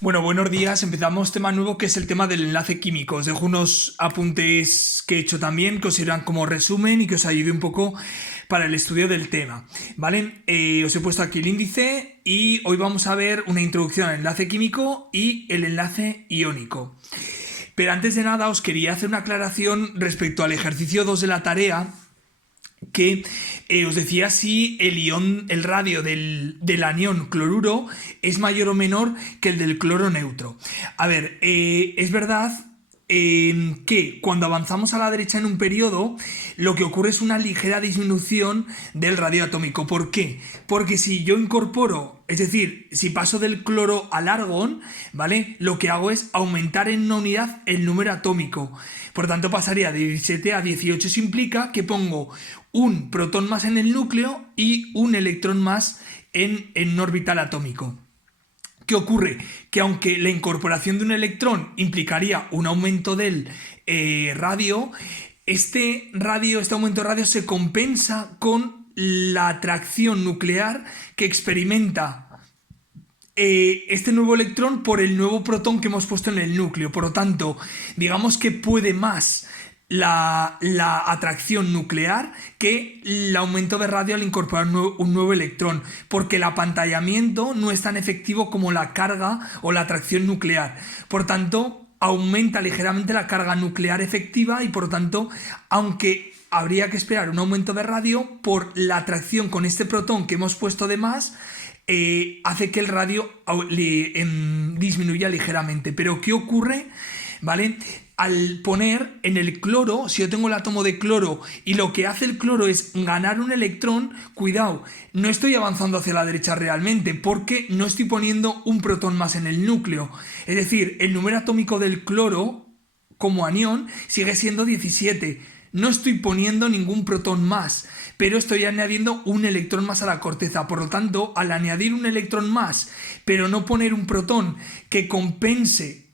Bueno, buenos días. Empezamos tema nuevo que es el tema del enlace químico. Os dejo unos apuntes que he hecho también que os sirvan como resumen y que os ayude un poco para el estudio del tema. ¿Vale? Os he puesto aquí el índice y hoy vamos a ver una introducción al enlace químico y el enlace iónico. Pero antes de nada os quería hacer una aclaración respecto al ejercicio 2 de la tarea que os decía si el radio del anión cloruro es mayor o menor que el del cloro neutro. A ver, es verdad que cuando avanzamos a la derecha en un periodo, lo que ocurre es una ligera disminución del radio atómico. ¿Por qué? Porque si yo incorporo, es decir, si paso del cloro al argón, ¿vale? Lo que hago es aumentar en una unidad el número atómico. Por tanto, pasaría de 17 a 18. Eso implica que pongo un protón más en el núcleo y un electrón más en un orbital atómico. ¿Qué ocurre? Que aunque la incorporación de un electrón implicaría un aumento del radio, este aumento de radio se compensa con la atracción nuclear que experimenta este nuevo electrón por el nuevo protón que hemos puesto en el núcleo. Por lo tanto, digamos que puede más la atracción nuclear que el aumento de radio al incorporar un nuevo electrón, porque el apantallamiento no es tan efectivo como la carga o la atracción nuclear. Por tanto, aumenta ligeramente la carga nuclear efectiva y por tanto, aunque habría que esperar un aumento de radio, por la atracción con este protón que hemos puesto de más, hace que el radio disminuya ligeramente. Pero ¿qué ocurre? ¿Vale? Al poner en el cloro, si yo tengo el átomo de cloro y lo que hace el cloro es ganar un electrón, cuidado, no estoy avanzando hacia la derecha realmente porque no estoy poniendo un protón más en el núcleo. Es decir, el número atómico del cloro como anión sigue siendo 17. No estoy poniendo ningún protón más, pero estoy añadiendo un electrón más a la corteza. Por lo tanto, al añadir un electrón más, pero no poner un protón que compense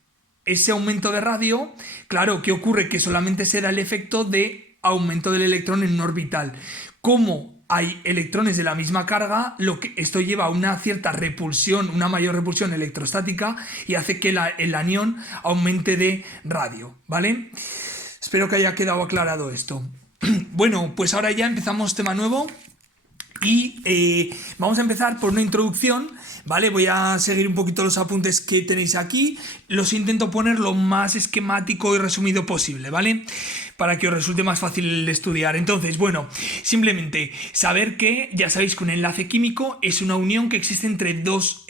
ese aumento de radio, claro, ¿qué ocurre? Que solamente será el efecto de aumento del electrón en un orbital. Como hay electrones de la misma carga, esto lleva a una cierta repulsión, una mayor repulsión electrostática y hace que el anión aumente de radio, ¿vale? Espero que haya quedado aclarado esto. Bueno, pues ahora ya empezamos tema nuevo. Y vamos a empezar por una introducción, ¿vale? Voy a seguir un poquito los apuntes que tenéis aquí. Los intento poner lo más esquemático y resumido posible, ¿vale? Para que os resulte más fácil estudiar. Entonces, bueno, simplemente saber que ya sabéis que un enlace químico es una unión que existe entre dos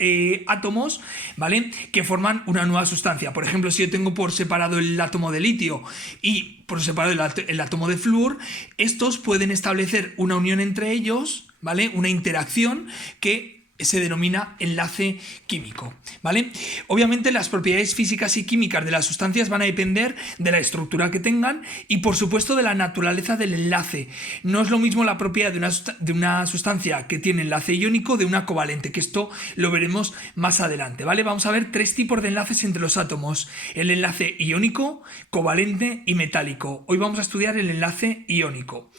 átomos, ¿vale? Que forman una nueva sustancia. Por ejemplo, si yo tengo por separado el átomo de litio y por separado el átomo de flúor, estos pueden establecer una unión entre ellos, ¿vale? Una interacción que se denomina enlace químico, ¿vale? Obviamente las propiedades físicas y químicas de las sustancias van a depender de la estructura que tengan y por supuesto de la naturaleza del enlace. No es lo mismo la propiedad de una sustancia que tiene enlace iónico de una covalente, que esto lo veremos más adelante, ¿vale? Vamos a ver tres tipos de enlaces entre los átomos: el enlace iónico, covalente y metálico. Hoy vamos a estudiar el enlace iónico.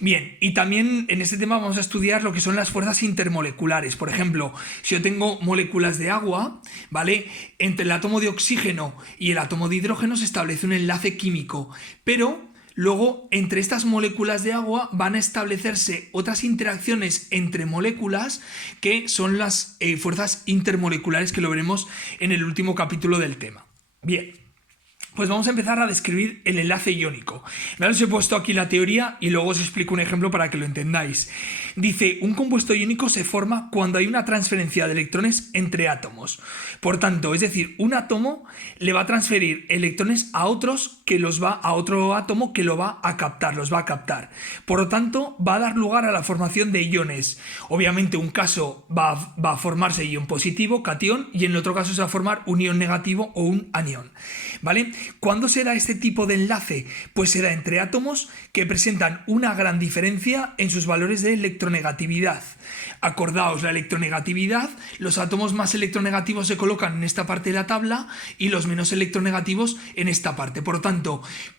Bien, y también en este tema vamos a estudiar lo que son las fuerzas intermoleculares. Por ejemplo, si yo tengo moléculas de agua, ¿vale? Entre el átomo de oxígeno y el átomo de hidrógeno se establece un enlace químico, pero luego entre estas moléculas de agua van a establecerse otras interacciones entre moléculas que son las fuerzas intermoleculares, que lo veremos en el último capítulo del tema. Bien. Pues vamos a empezar a describir el enlace iónico. ¿Vale? Os he puesto aquí la teoría y luego os explico un ejemplo para que lo entendáis. Dice, un compuesto iónico se forma cuando hay una transferencia de electrones entre átomos. Por tanto, es decir, un átomo le va a transferir electrones a otros a otro átomo que los va a captar. Por lo tanto, va a dar lugar a la formación de iones. Obviamente, un caso va a formarse ion positivo, catión, y en el otro caso se va a formar un ion negativo o un anión. ¿Vale? ¿Cuándo se da este tipo de enlace? Pues se da entre átomos que presentan una gran diferencia en sus valores de electronegatividad. Acordaos, la electronegatividad, los átomos más electronegativos se colocan en esta parte de la tabla y los menos electronegativos en esta parte. Por lo tanto,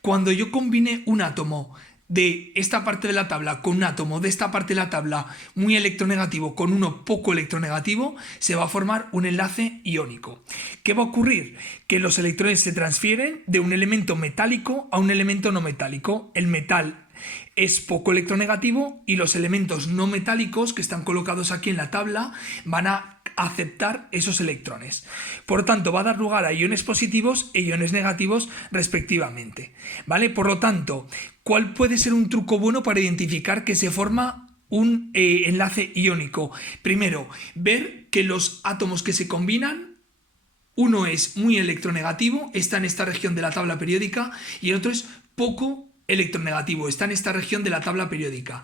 cuando yo combine un átomo de esta parte de la tabla con un átomo de esta parte de la tabla muy electronegativo con uno poco electronegativo, se va a formar un enlace iónico. ¿Qué va a ocurrir? Que los electrones se transfieren de un elemento metálico a un elemento no metálico. El metal es poco electronegativo y los elementos no metálicos que están colocados aquí en la tabla van a aceptar esos electrones. Por tanto, va a dar lugar a iones positivos e iones negativos respectivamente. ¿Vale? Por lo tanto, ¿cuál puede ser un truco bueno para identificar que se forma un enlace iónico? Primero, ver que los átomos que se combinan, uno es muy electronegativo, está en esta región de la tabla periódica, y el otro es poco electronegativo, está en esta región de la tabla periódica.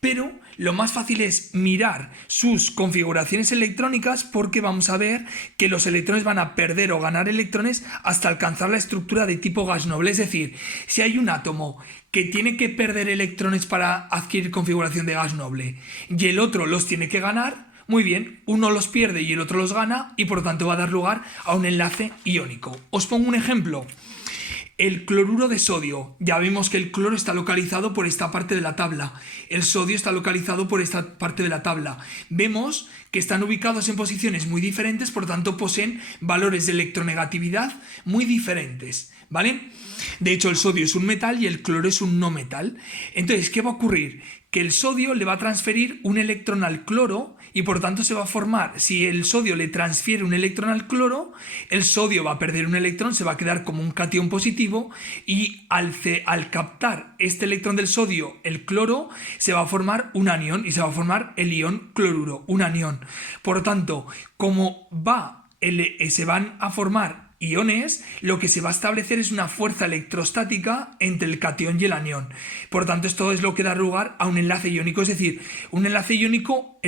Pero lo más fácil es mirar sus configuraciones electrónicas, porque vamos a ver que los electrones van a perder o ganar electrones hasta alcanzar la estructura de tipo gas noble. Es decir, si hay un átomo que tiene que perder electrones para adquirir configuración de gas noble y el otro los tiene que ganar, muy bien, uno los pierde y el otro los gana, y por tanto va a dar lugar a un enlace iónico. Os pongo un ejemplo. El cloruro de sodio, ya vemos que el cloro está localizado por esta parte de la tabla, el sodio está localizado por esta parte de la tabla. Vemos que están ubicados en posiciones muy diferentes, por tanto poseen valores de electronegatividad muy diferentes, ¿vale? De hecho, el sodio es un metal y el cloro es un no metal. Entonces, ¿qué va a ocurrir? Que el sodio le va a transferir un electrón al cloro y por tanto se va a formar, si el sodio le transfiere un electrón al cloro, el sodio va a perder un electrón, se va a quedar como un catión positivo, y al captar este electrón del sodio, el cloro, se va a formar un anión y se va a formar el ion cloruro, un anión. Por tanto, como se van a formar iones, lo que se va a establecer es una fuerza electrostática entre el catión y el anión. Por tanto, esto es lo que da lugar a un enlace iónico. Es decir, en un enlace iónico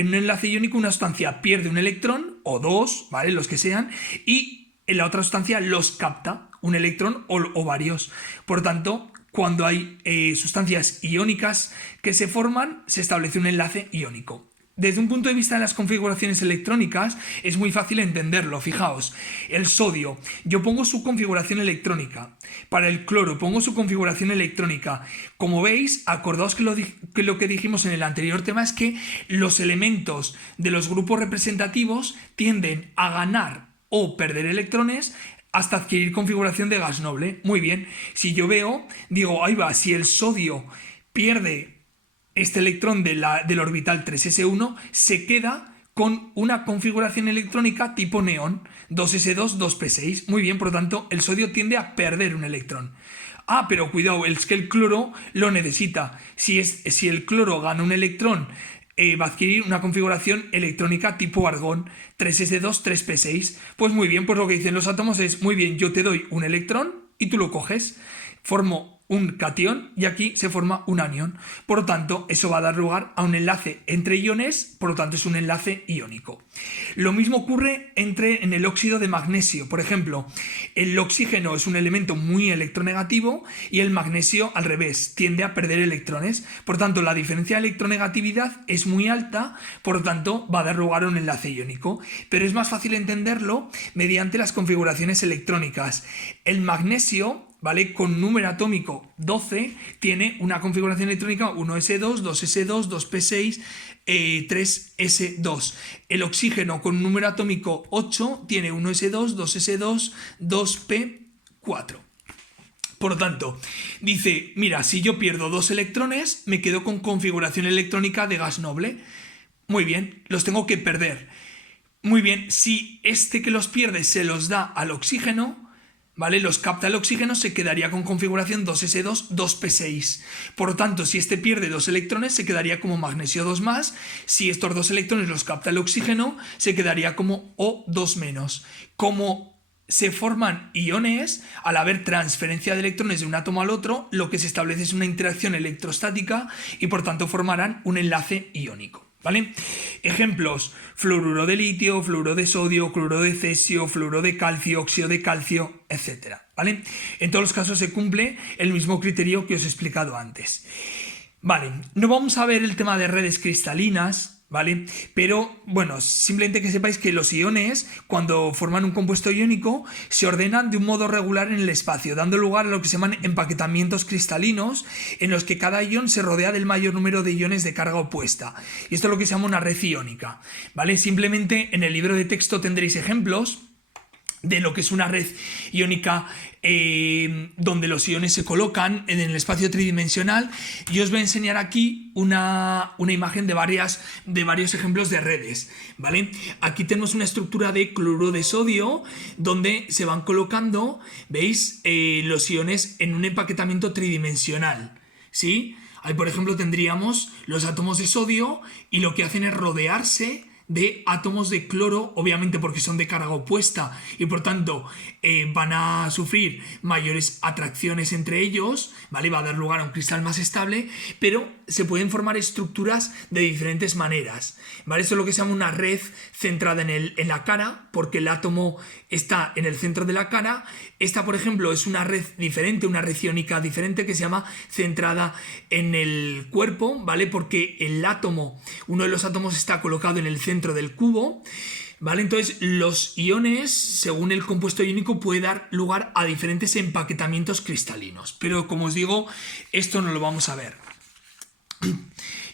una sustancia pierde un electrón o dos, ¿vale? Los que sean, y en la otra sustancia los capta, un electrón o varios. Por tanto, cuando hay sustancias iónicas que se forman, se establece un enlace iónico. Desde un punto de vista de las configuraciones electrónicas es muy fácil entenderlo. Fijaos, el sodio, yo pongo su configuración electrónica. Para el cloro pongo su configuración electrónica. Como veis, acordaos que lo que dijimos en el anterior tema es que los elementos de los grupos representativos tienden a ganar o perder electrones hasta adquirir configuración de gas noble. Muy bien, si yo digo, ahí va, si el sodio pierde este electrón del orbital 3s1, se queda con una configuración electrónica tipo neón, 2s2, 2p6. Muy bien, por lo tanto, el sodio tiende a perder un electrón. Ah, pero cuidado, es que el cloro lo necesita. Si el cloro gana un electrón, va a adquirir una configuración electrónica tipo argón, 3s2, 3p6. Pues muy bien, pues lo que dicen los átomos es, muy bien, yo te doy un electrón y tú lo coges. Formo un catión y aquí se forma un anión. Por lo tanto, eso va a dar lugar a un enlace entre iones, por lo tanto es un enlace iónico. Lo mismo ocurre en el óxido de magnesio. Por ejemplo, el oxígeno es un elemento muy electronegativo y el magnesio al revés, tiende a perder electrones. Por tanto, la diferencia de electronegatividad es muy alta, por lo tanto va a dar lugar a un enlace iónico. Pero es más fácil entenderlo mediante las configuraciones electrónicas. El magnesio, ¿vale?, con número atómico 12, tiene una configuración electrónica 1s2, 2s2, 2p6, 3s2. El oxígeno con número atómico 8 tiene 1s2, 2s2, 2p4. Por lo tanto, dice, mira, si yo pierdo dos electrones, me quedo con configuración electrónica de gas noble. Muy bien, los tengo que perder. Muy bien, si este que los pierde se los da al oxígeno, ¿vale?, los capta el oxígeno, se quedaría con configuración 2s2, 2p6. Por lo tanto, si este pierde dos electrones, se quedaría como magnesio 2+. Si estos dos electrones los capta el oxígeno, se quedaría como O2-. Como se forman iones, al haber transferencia de electrones de un átomo al otro, lo que se establece es una interacción electrostática y por tanto formarán un enlace iónico. ¿Vale? Ejemplos: fluoruro de litio, fluoruro de sodio, cloruro de cesio, fluoruro de calcio, óxido de calcio, etc. ¿Vale? En todos los casos se cumple el mismo criterio que os he explicado antes. Vale, no vamos a ver el tema de redes cristalinas, ¿vale? Pero, bueno, simplemente que sepáis que los iones, cuando forman un compuesto iónico, se ordenan de un modo regular en el espacio, dando lugar a lo que se llaman empaquetamientos cristalinos, en los que cada ion se rodea del mayor número de iones de carga opuesta. Y esto es lo que se llama una red iónica, ¿vale? Simplemente en el libro de texto tendréis ejemplos de lo que es una red iónica donde los iones se colocan en el espacio tridimensional. Y os voy a enseñar aquí una imagen de varios ejemplos de redes, ¿vale? Aquí tenemos una estructura de cloruro de sodio donde se van colocando, ¿veis? Los iones en un empaquetamiento tridimensional, ¿sí? Ahí, por ejemplo, tendríamos los átomos de sodio y lo que hacen es rodearse de átomos de cloro, obviamente porque son de carga opuesta y por tanto van a sufrir mayores atracciones entre ellos, ¿vale? Va a dar lugar a un cristal más estable, pero se pueden formar estructuras de diferentes maneras, ¿vale? Esto es lo que se llama una red centrada en la cara, porque el átomo está en el centro de la cara. Esta, por ejemplo, es una red diferente, una red iónica diferente que se llama centrada en el cuerpo, ¿vale? Porque el átomo, uno de los átomos está colocado en el centro del cubo, ¿vale? Entonces los iones, según el compuesto iónico, puede dar lugar a diferentes empaquetamientos cristalinos, pero como os digo, esto no lo vamos a ver.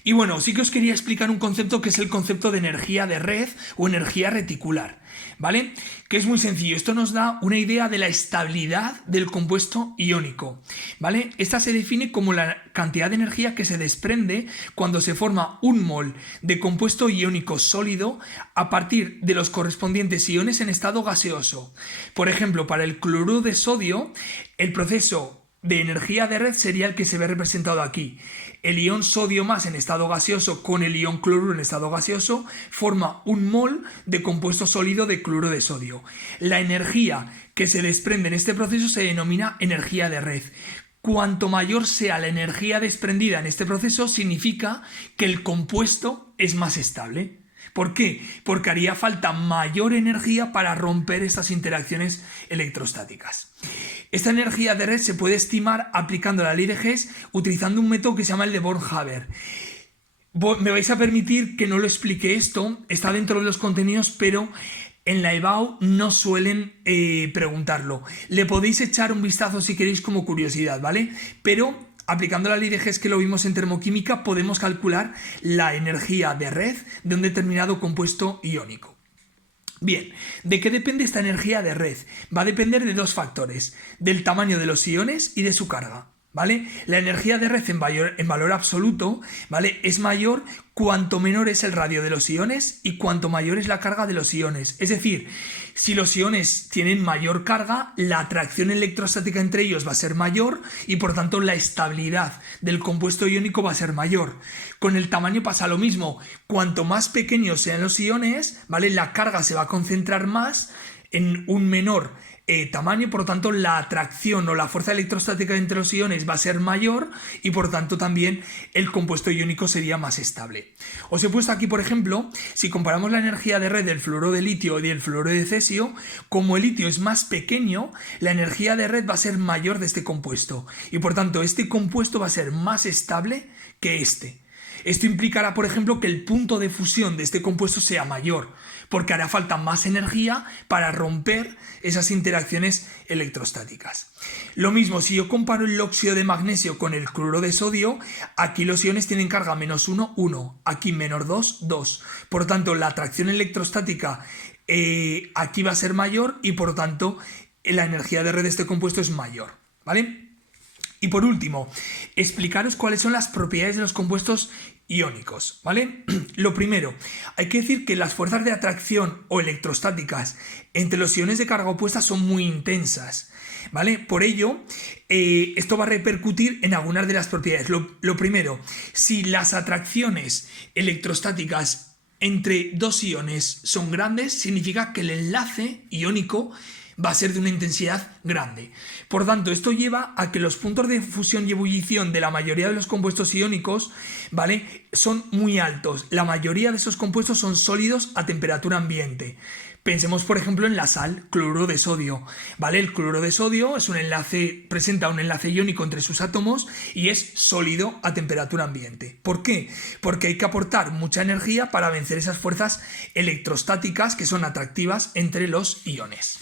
Y bueno, sí que os quería explicar un concepto que es el concepto de energía de red o energía reticular, ¿vale? Que es muy sencillo. Esto nos da una idea de la estabilidad del compuesto iónico, ¿vale? Esta se define como la cantidad de energía que se desprende cuando se forma un mol de compuesto iónico sólido a partir de los correspondientes iones en estado gaseoso. Por ejemplo, para el cloruro de sodio, el proceso de energía de red sería el que se ve representado aquí. El ion sodio más en estado gaseoso con el ion cloruro en estado gaseoso forma un mol de compuesto sólido de cloruro de sodio. La energía que se desprende en este proceso se denomina energía de red. Cuanto mayor sea la energía desprendida en este proceso, significa que el compuesto es más estable. ¿Por qué? Porque haría falta mayor energía para romper estas interacciones electrostáticas. Esta energía de red se puede estimar aplicando la ley de Hess utilizando un método que se llama el de Born-Haber. Me vais a permitir que no lo explique esto, está dentro de los contenidos, pero en la EBAU no suelen preguntarlo. Le podéis echar un vistazo si queréis como curiosidad, ¿vale? Pero aplicando la ley de Hess que lo vimos en termoquímica, podemos calcular la energía de red de un determinado compuesto iónico. Bien, ¿de qué depende esta energía de red? Va a depender de dos factores, del tamaño de los iones y de su carga, ¿vale? La energía de red en valor absoluto, ¿vale? Es mayor cuanto menor es el radio de los iones y cuanto mayor es la carga de los iones. Es decir, si los iones tienen mayor carga, la atracción electrostática entre ellos va a ser mayor y por tanto la estabilidad del compuesto iónico va a ser mayor. Con el tamaño pasa lo mismo. Cuanto más pequeños sean los iones, ¿vale? La carga se va a concentrar más en un menor tamaño, por lo tanto la atracción o la fuerza electrostática entre los iones va a ser mayor y por tanto también el compuesto iónico sería más estable. Os he puesto aquí, por ejemplo, si comparamos la energía de red del fluoruro de litio y del fluoruro de cesio, como el litio es más pequeño, la energía de red va a ser mayor de este compuesto y por tanto este compuesto va a ser más estable que este. Esto implicará, por ejemplo, que el punto de fusión de este compuesto sea mayor, porque hará falta más energía para romper esas interacciones electrostáticas. Lo mismo, si yo comparo el óxido de magnesio con el cloruro de sodio, aquí los iones tienen carga -1, 1, aquí -2, 2. Por lo tanto, la atracción electrostática aquí va a ser mayor y por lo tanto la energía de red de este compuesto es mayor, ¿vale? Y por último, explicaros cuáles son las propiedades de los compuestos iónicos, ¿vale? Lo primero, hay que decir que las fuerzas de atracción o electrostáticas entre los iones de carga opuesta son muy intensas, ¿vale? Por ello, esto va a repercutir en algunas de las propiedades. Lo primero, si las atracciones electrostáticas entre dos iones son grandes, significa que el enlace iónico va a ser de una intensidad grande. Por tanto, esto lleva a que los puntos de fusión y ebullición de la mayoría de los compuestos iónicos, ¿vale?, son muy altos. La mayoría de esos compuestos son sólidos a temperatura ambiente. Pensemos, por ejemplo, en la sal, cloruro de sodio, ¿vale? El cloruro de sodio es un enlace, presenta un enlace iónico entre sus átomos y es sólido a temperatura ambiente. ¿Por qué? Porque hay que aportar mucha energía para vencer esas fuerzas electrostáticas que son atractivas entre los iones.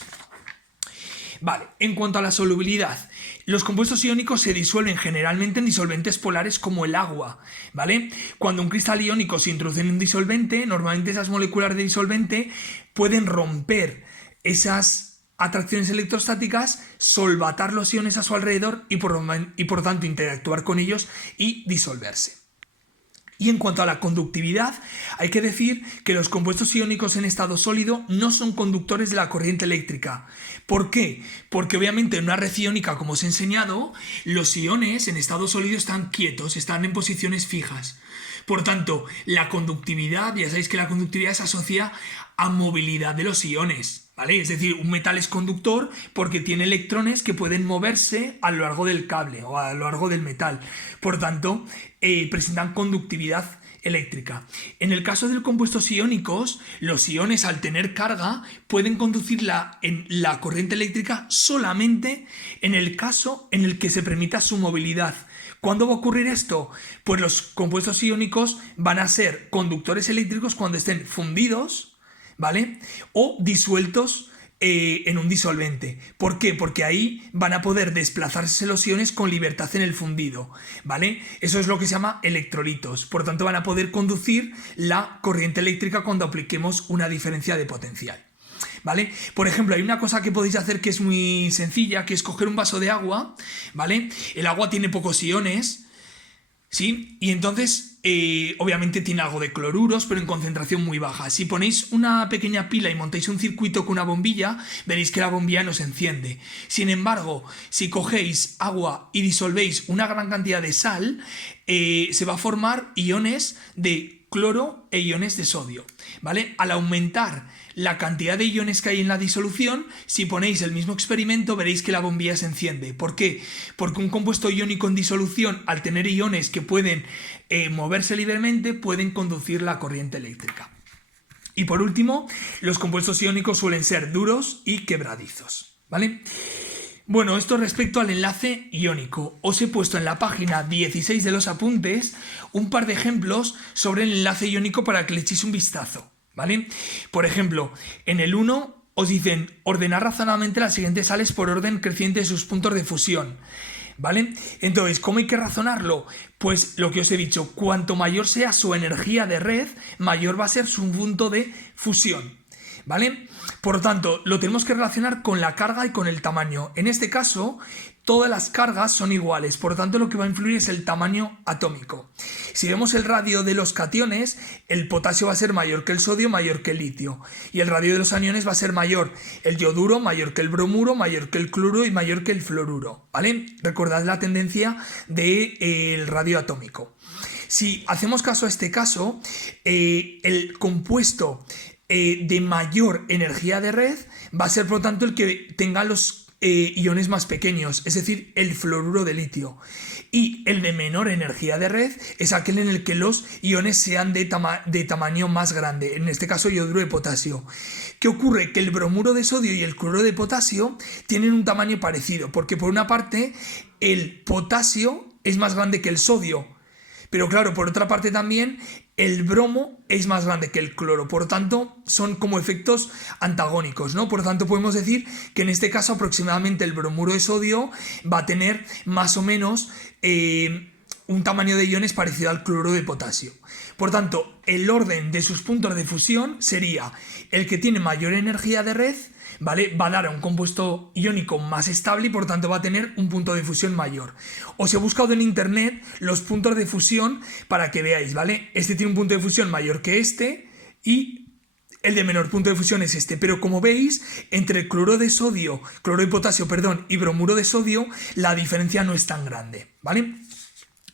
Vale, en cuanto a la solubilidad, los compuestos iónicos se disuelven generalmente en disolventes polares como el agua, ¿vale? Cuando un cristal iónico se introduce en un disolvente, normalmente esas moléculas de disolvente pueden romper esas atracciones electrostáticas, solvatar los iones a su alrededor y por tanto interactuar con ellos y disolverse. Y en cuanto a la conductividad, hay que decir que los compuestos iónicos en estado sólido no son conductores de la corriente eléctrica. ¿Por qué? Porque obviamente en una red iónica, como os he enseñado, los iones en estado sólido están quietos, están en posiciones fijas. Por tanto, la conductividad, ya sabéis que la conductividad se asocia a movilidad de los iones, ¿vale? Es decir, un metal es conductor porque tiene electrones que pueden moverse a lo largo del cable o a lo largo del metal. Por tanto, presentan conductividad eléctrica. En el caso de los compuestos iónicos, los iones al tener carga pueden conducir la corriente eléctrica solamente en el caso en el que se permita su movilidad. ¿Cuándo va a ocurrir esto? Pues los compuestos iónicos van a ser conductores eléctricos cuando estén fundidos, ¿vale? O disueltos en un disolvente. ¿Por qué? Porque ahí van a poder desplazarse los iones con libertad en el fundido, ¿vale? Eso es lo que se llama electrolitos. Por tanto, van a poder conducir la corriente eléctrica cuando apliquemos una diferencia de potencial, ¿vale? Por ejemplo, hay una cosa que podéis hacer que es muy sencilla, que es coger un vaso de agua, ¿vale? El agua tiene pocos iones, ¿sí? Y entonces, obviamente tiene algo de cloruros, pero en concentración muy baja. Si ponéis una pequeña pila y montáis un circuito con una bombilla, veréis que la bombilla no se enciende. Sin embargo, si cogéis agua y disolvéis una gran cantidad de sal, se va a formar iones de cloro e iones de sodio, ¿vale? Al aumentar la cantidad de iones que hay en la disolución, si ponéis el mismo experimento veréis que la bombilla se enciende. ¿Por qué? Porque un compuesto iónico en disolución, al tener iones que pueden moverse libremente, pueden conducir la corriente eléctrica. Y por último, los compuestos iónicos suelen ser duros y quebradizos, ¿vale? Bueno, esto respecto al enlace iónico. Os he puesto en la página 16 de los apuntes un par de ejemplos sobre el enlace iónico para que le echéis un vistazo, ¿vale? Por ejemplo, en el 1 os dicen ordenar razonablemente las siguientes sales por orden creciente de sus puntos de fusión, ¿vale? Entonces, ¿cómo hay que razonarlo? Pues lo que os he dicho, cuanto mayor sea su energía de red, mayor va a ser su punto de fusión, ¿vale? Por lo tanto, lo tenemos que relacionar con la carga y con el tamaño. En este caso, todas las cargas son iguales, por lo tanto lo que va a influir es el tamaño atómico. Si vemos el radio de los cationes, el potasio va a ser mayor que el sodio, mayor que el litio. Y el radio de los aniones va a ser mayor, el yoduro mayor que el bromuro, mayor que el cloruro y mayor que el fluoruro, ¿vale? Recordad la tendencia del radio atómico. Si hacemos caso a este caso, el compuesto de mayor energía de red va a ser por lo tanto el que tenga los iones más pequeños, es decir, el fluoruro de litio. Y el de menor energía de red es aquel en el que los iones sean de tamaño más grande, en este caso yoduro de potasio. ¿Qué ocurre? Que el bromuro de sodio y el cloruro de potasio tienen un tamaño parecido, porque por una parte el potasio es más grande que el sodio, pero claro, por otra parte también el bromo es más grande que el cloro, por lo tanto son como efectos antagónicos, ¿no? Por lo tanto podemos decir que en este caso aproximadamente el bromuro de sodio va a tener más o menos un tamaño de iones parecido al cloruro de potasio. Por tanto, el orden de sus puntos de fusión sería el que tiene mayor energía de red, ¿vale? Va a dar a un compuesto iónico más estable y por tanto va a tener un punto de fusión mayor. Os he buscado en internet los puntos de fusión para que veáis, ¿vale? Este tiene un punto de fusión mayor que este y el de menor punto de fusión es este. Pero como veis, entre el cloro de potasio, y bromuro de sodio, la diferencia no es tan grande, ¿vale?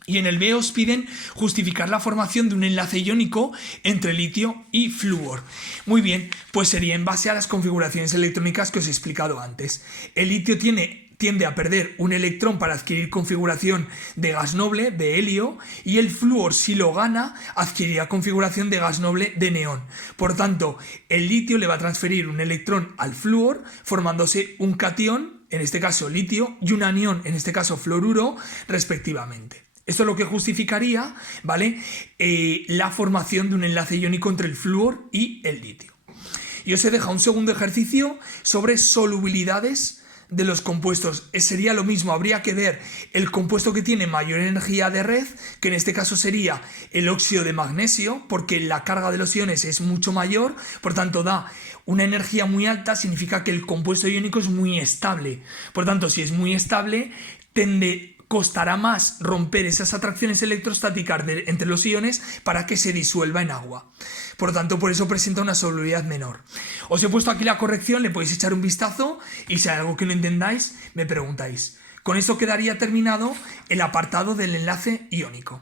Y en el B os piden justificar la formación de un enlace iónico entre litio y flúor. Muy bien, pues sería en base a las configuraciones electrónicas que os he explicado antes. El litio tiene tiende a perder un electrón para adquirir configuración de gas noble, de helio, y el flúor, si lo gana, adquirirá configuración de gas noble de neón. Por tanto, el litio le va a transferir un electrón al flúor, formándose un catión, en este caso litio, y un anión, en este caso fluoruro, respectivamente. Esto es lo que justificaría, ¿vale?, la formación de un enlace iónico entre el flúor y el litio. Y os he dejado un segundo ejercicio sobre solubilidades de los compuestos. Sería lo mismo, habría que ver el compuesto que tiene mayor energía de red, que en este caso sería el óxido de magnesio, porque la carga de los iones es mucho mayor, por tanto da una energía muy alta, significa que el compuesto iónico es muy estable. Por tanto, si es muy estable, costará más romper esas atracciones electrostáticas entre los iones para que se disuelva en agua. Por lo tanto, por eso presenta una solubilidad menor. Os he puesto aquí la corrección, le podéis echar un vistazo y si hay algo que no entendáis, me preguntáis. Con esto quedaría terminado el apartado del enlace iónico.